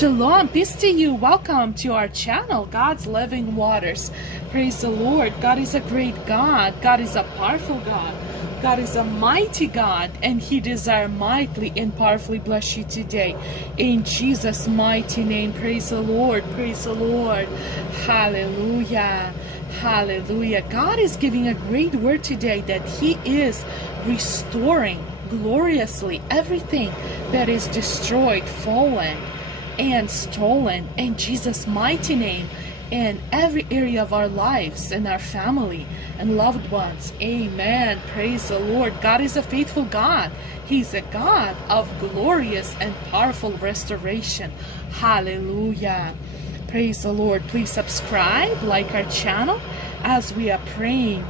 Shalom, peace to you. Welcome to our channel, God's Living Waters. Praise the Lord. God is a great God. God is a powerful God. God is a mighty God, and He desires mightily and powerfully bless you today. In Jesus' mighty name, praise the Lord. Praise the Lord. Hallelujah. Hallelujah. God is giving a great word today that He is restoring gloriously everything that is destroyed, fallen, and stolen in Jesus' mighty name in every area of our lives and our family and loved ones. Amen. Praise the Lord. God is a faithful God. He's a God of glorious and powerful restoration. Hallelujah. Praise the Lord. Please subscribe, like our channel as we are praying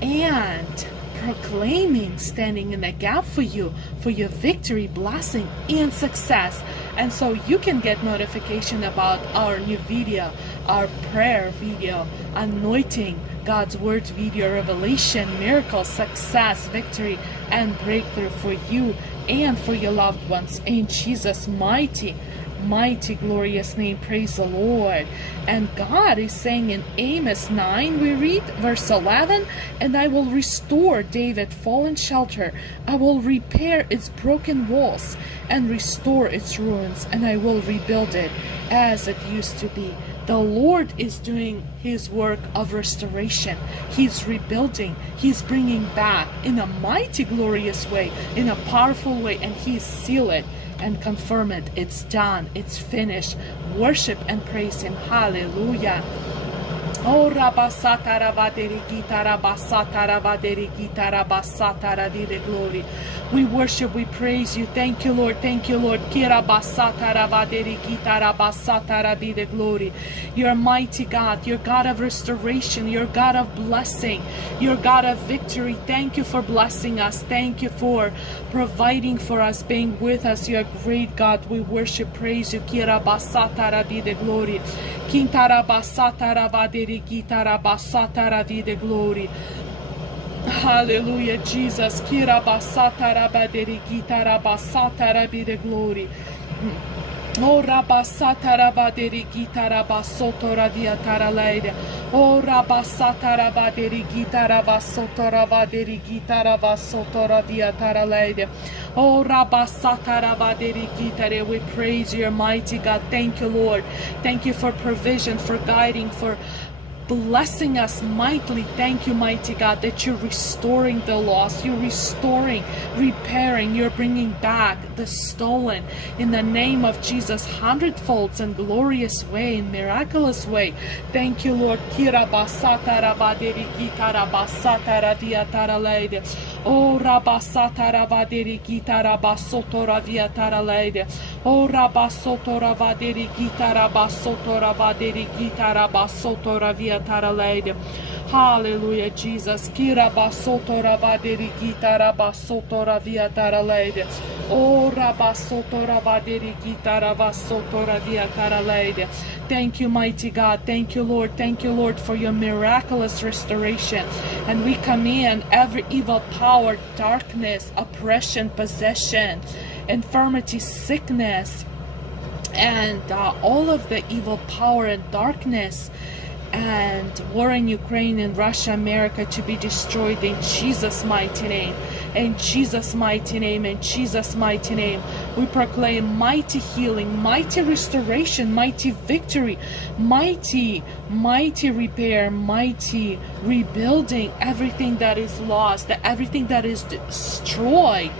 and proclaiming, standing in the gap for you, for your victory, blessing, and success. And so you can get notification about our new video, our prayer video, anointing, God's word video, revelation, miracle, success, victory, and breakthrough for you and for your loved ones. In Jesus' mighty glorious name, praise the Lord. And God is saying in Amos 9, we read verse 11, and I will restore David fallen shelter. I will repair its broken walls and restore its ruins, and I will rebuild it as it used to be. The Lord is doing His work of restoration. He's rebuilding. He's bringing back in a mighty glorious way, in a powerful way, and He's sealed it and confirm it. It's done. It's finished. Worship and praise Him. Hallelujah. Oh, Rabasata Ravaderi Gita Rabasata Ravaderi Gita Rabasata Ravide glory. We worship, we praise you. Thank you, Lord. Thank you, Lord. Kira Basata Ravaderi Gita Rabasata Ravide glory. You're a mighty God. You're God of restoration. You're God of blessing. You're God of victory. Thank you for blessing us. Thank you for providing for us, being with us. You're a great God. We worship, praise you. Kira Basata Ravide glory. Kintara Basata Ravaderi Gita Rabasata Ravide glory. Hallelujah, Jesus. Kira basata rabaderi gita rabasata rabide glory. Oh, rabasata rabaderi gita rabasoto ravia taraleide. Oh, rabasata rabaderi gita rabasoto rabaderi gita rabasoto ravia taraleide. Oh, rabasata rabaderi gita. We praise you, mighty God. Thank you, Lord. Thank you for provision, for guiding, for blessing us mightily. Thank you, mighty God, that you're restoring the lost. You're restoring, repairing. You're bringing back the stolen in the name of Jesus, hundredfolds in glorious way, in miraculous way. Thank you, Lord. Kira basata rabaderi gita rabasata radia taraleide. Oh, rabasata rabaderi gita rabasoto ravia taraleide. Oh, rabasoto rabaderi gita rabasoto rabaderi gita rabasoto ravia taraleide. Hallelujah, Jesus. Kira basoto rabaderi gita rabasoto ravia taraleide. Oh, rabasoto rabaderi gita rabasoto ravia taraleide. Thank you, mighty God. Thank you, Lord. Thank you, Lord, for your miraculous restoration. And we command every evil power, darkness, oppression, possession, infirmity, sickness, and all of the evil power and darkness and war in Ukraine and Russia, America, to be destroyed in Jesus' mighty name. In Jesus' mighty name, in Jesus' mighty name, we proclaim mighty healing, mighty restoration, mighty victory, mighty repair, mighty rebuilding, everything that is lost, everything that is destroyed.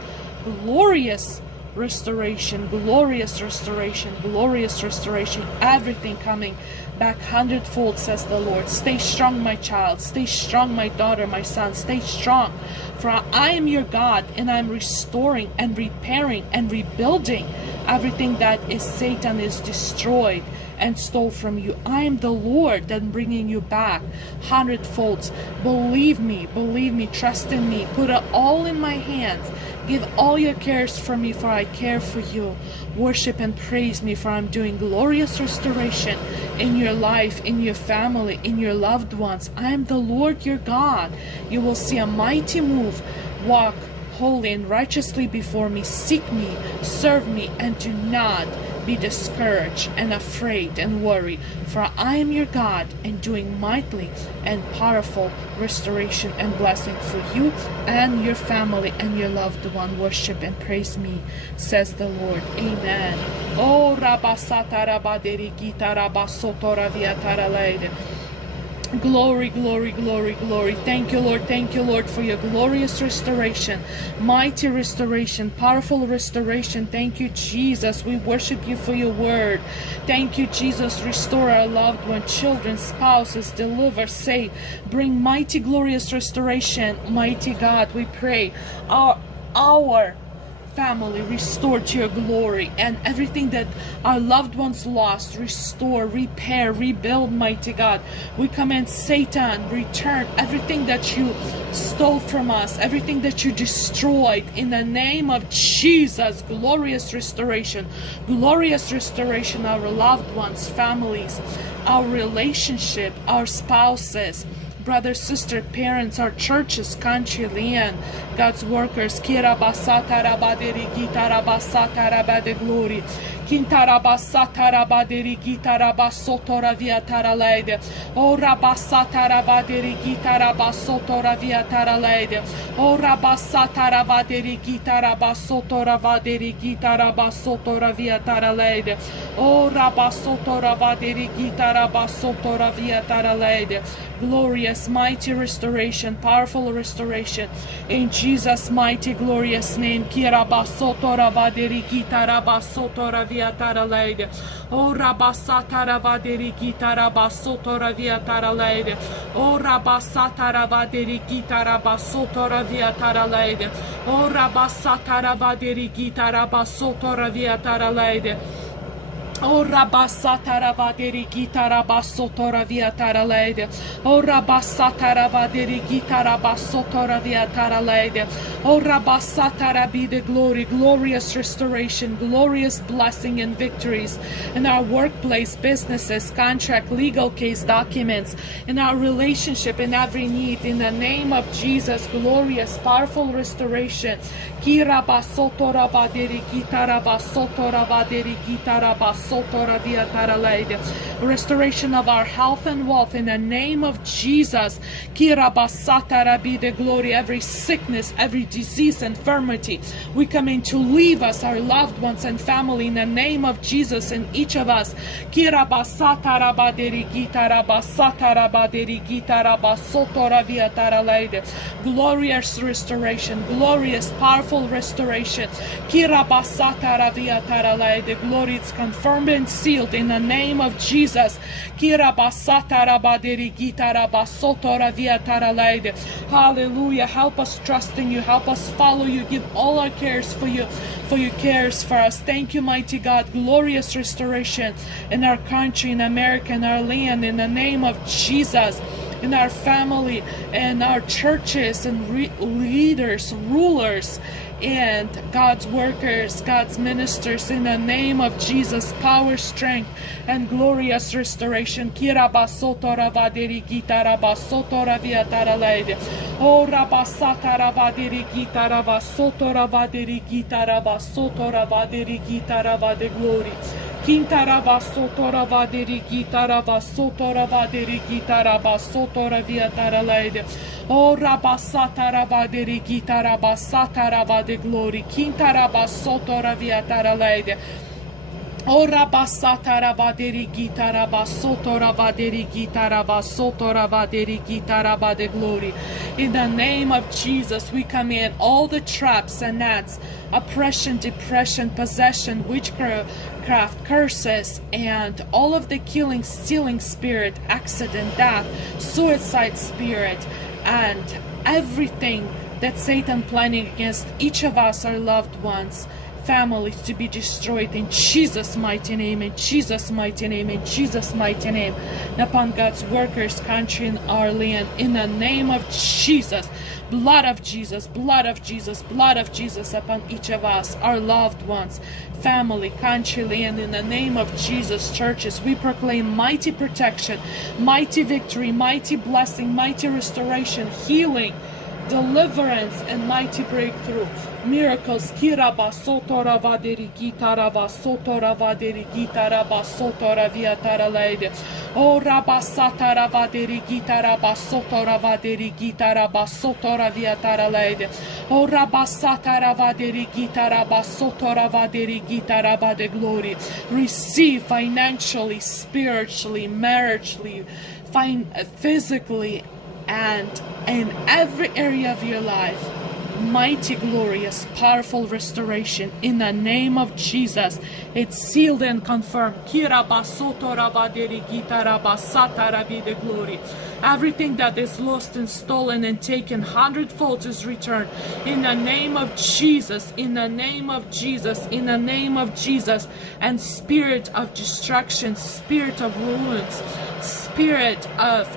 Glorious restoration, glorious restoration, glorious restoration, everything coming back hundredfold, says the Lord. Stay strong, my child. Stay strong, my daughter, my son. Stay strong, for I am your God, and I am restoring and repairing and rebuilding everything that is Satan is destroyed and stole from you. I am the Lord that am bringing you back hundredfolds. Believe me, trust in me. Put it all in my hands. Give all your cares for me, for I care for you. Worship and praise me, for I'm doing glorious restoration in your life, in your family, in your loved ones. I am the Lord your God. You will see a mighty move. Walk holy and righteously before me. Seek me, serve me, and do not be discouraged and afraid and worry, for I am your God, and doing mightily and powerful restoration and blessing for you and your family and your loved one. Worship and praise me, says the Lord. Amen. Oh, Rabasata Rabaderi Gita Rabasoto Raviatara Leide. Glory, glory, glory, glory. Thank you, Lord. Thank you, Lord, for your glorious restoration, mighty restoration, powerful restoration. Thank you, Jesus. We worship you for your word. Thank you, Jesus. Restore our loved ones, children, spouses, deliver, save, bring mighty, glorious restoration. Mighty God, we pray. Our family restored to your glory, and everything that our loved ones lost, restore, repair, rebuild. Mighty God, we command Satan, return everything that you stole from us, everything that you destroyed, in the name of Jesus. Glorious restoration, our loved ones, families, our relationship, our spouses, brothers, sisters, parents, our churches, country, land, God's workers. Kira basata rabaderi gita rabasata rabade glory. Kinta rabasata rabaderi gita rabasoto raviatara leide. O rabasata rabaderi gita rabasoto raviatara leide. O rabasata rabaderi gita rabasoto ravaderi gita rabasoto raviatara leide. O rabasoto ravaderi gita rabasoto raviatara leide. Glorious, mighty restoration, powerful restoration, in Jesus' mighty, glorious name. Kira basoto ravaderi gita rabasoto raviatara leide. O rabasata ravaderi gita rabasoto raviatara leide. O rabasata ravaderi gita rabasoto raviatara leide. O rabasata ravaderi gita rabasoto raviatara leide. O rabasata ravaderi gita rabasoto raviatara leide. O rabasata ravaderi gita rabasoto raviatara leide. O rabasata rabi, the glory, glorious restoration, glorious blessing and victories in our workplace, businesses, contract, legal case, documents, in our relationship, in every need, in the name of Jesus. Glorious, powerful restoration. Kira basoto ravaderi gita rabasoto ravaderi gita rabasoto. Restoration of our health and wealth in the name of Jesus. Be the glory. Every sickness, every disease, infirmity, we come in to leave us, our loved ones and family, in the name of Jesus, in each of us. Glorious restoration, glorious, powerful restoration. The glory is confirmed and sealed in the name of Jesus. Hallelujah. Help us trust in you. Help us follow you. Give all our cares for you, for your cares for us. Thank you, mighty God. Glorious restoration in our country, in America, in our land, in the name of Jesus. In our family and our churches and leaders, rulers, and God's workers, God's ministers, in the name of Jesus. Power, strength, and glorious restoration. Kirabasoto ravaderi gita rabasoto raviatara leide. O rabasata ravaderi gita rabasoto ravaderi gita rabasoto ravaderi gita ravade glory. Kinta rabasoto ravaderi gita rabasoto ravaderi gita rabasoto raviatara leide. O rabasata ravaderi gita rabasata ravade glory. Kinta rabasoto raviatara leide. O rabasata ravaderi gita rabasoto ravaderi gita rabasoto ravaderi gita rabade glory. In the name of Jesus, we command all the traps and nets, oppression, depression, possession, witchcraft, curses, and all of the killing, stealing spirit, accident, death, suicide spirit, and everything that Satan planning against each of us, our loved ones, families, to be destroyed in Jesus' mighty name, in Jesus' mighty name, in Jesus' mighty name, and upon God's workers, country, and our land, in the name of Jesus. Blood of Jesus, blood of Jesus, blood of Jesus upon each of us, our loved ones, family, country, land, in the name of Jesus. Churches, we proclaim mighty protection, mighty victory, mighty blessing, mighty restoration, healing, deliverance, and mighty breakthrough miracles. Kiraba sotora vaderi gitaraba sotora vaderi gitaraba sotora viatara leide. O rabasatara vaderi gitaraba sotora vaderi gitaraba sotora viatara leide. O rabasatara vaderi gitaraba sotora vaderi gitaraba de glory. Receive financially, spiritually, maritally, physically, and in every area of your life, mighty, glorious, powerful restoration in the name of Jesus. It's sealed and confirmed. Everything that is lost and stolen and taken 100-fold is returned in the name of Jesus, in the name of Jesus, in the name of Jesus. And spirit of destruction, spirit of ruins, spirit of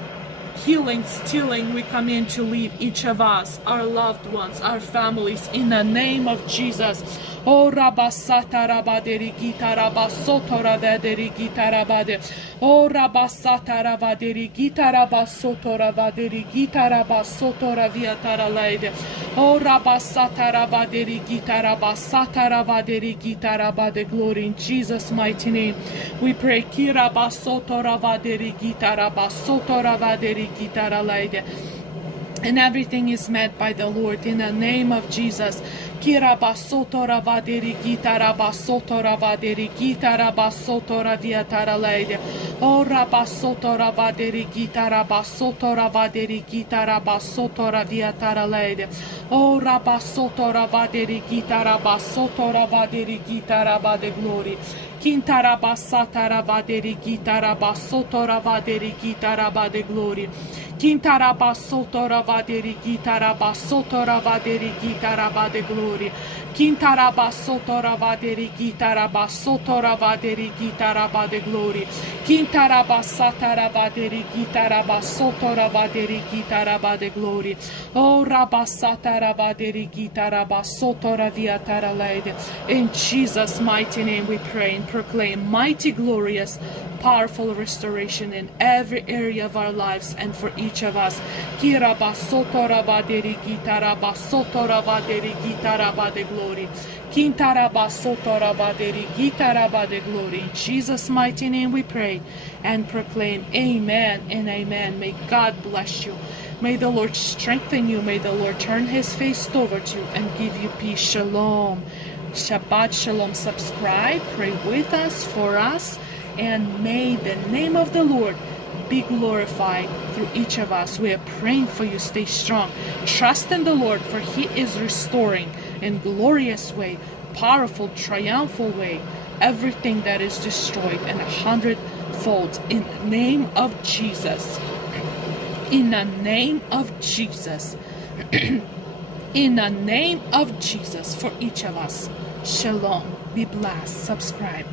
healing, stealing, we come in to leave each of us, our loved ones, our families, in the name of Jesus. Oh, rabasata rabaderi gita rabasoto rabaderi gita rabade. Oh, rabasata rabaderi gita rabasoto rabaderi gita rabasoto raviatara leide. Oh, rabasata rabaderi gita rabasata rabaderi gita rabade. Glory in Jesus' mighty name. We pray. Kira basoto rabaderi gita rabasoto rabaderi gita leide. And everything is met by the Lord in the name of Jesus. Kirabasoto ravaderi gita rabasoto ravaderi gita rabasoto raviatara leide. O rabasoto ravaderi gita rabasoto ravaderi gita rabasoto raviatara leide. O rabasoto ravaderi gita rabasoto ravaderi gita rabade glory. Kinta rabasata ravaderi gita rabasoto ravaderi gita rabade glory. Kinta rabasoto ravaderi gita rabasoto ravaderi gita rabade glory. Kinta rabasoto ravaderi gita rabasoto ravaderi gita rabade glory. Kinta rabasata ravaderi gita rabasoto ravaderi gita rabade glory. Oh, rabasata ravaderi gita rabasoto raviatara leide. In Jesus' mighty name we pray and proclaim mighty, glorious, powerful restoration in every area of our lives and for each of us. Kirabasoto ravaderi gita rabasoto ravaderi gita rabade glory. Kinta rabasoto ravaderi gita rabade glory. In Jesus' mighty name we pray and proclaim amen and amen. May God bless you. May the Lord strengthen you. May the Lord turn his face toward you and give you peace. Shalom. Shabbat shalom. Subscribe, pray with us, for us, and may the name of the Lord be glorified through each of us. We are praying for you. Stay strong. Trust in the Lord, for he is restoring in glorious way, powerful, triumphal way, everything that is destroyed and 100-fold in the name of Jesus. In the name of Jesus. In the name of Jesus for each of us. Shalom. Be blessed. Subscribe.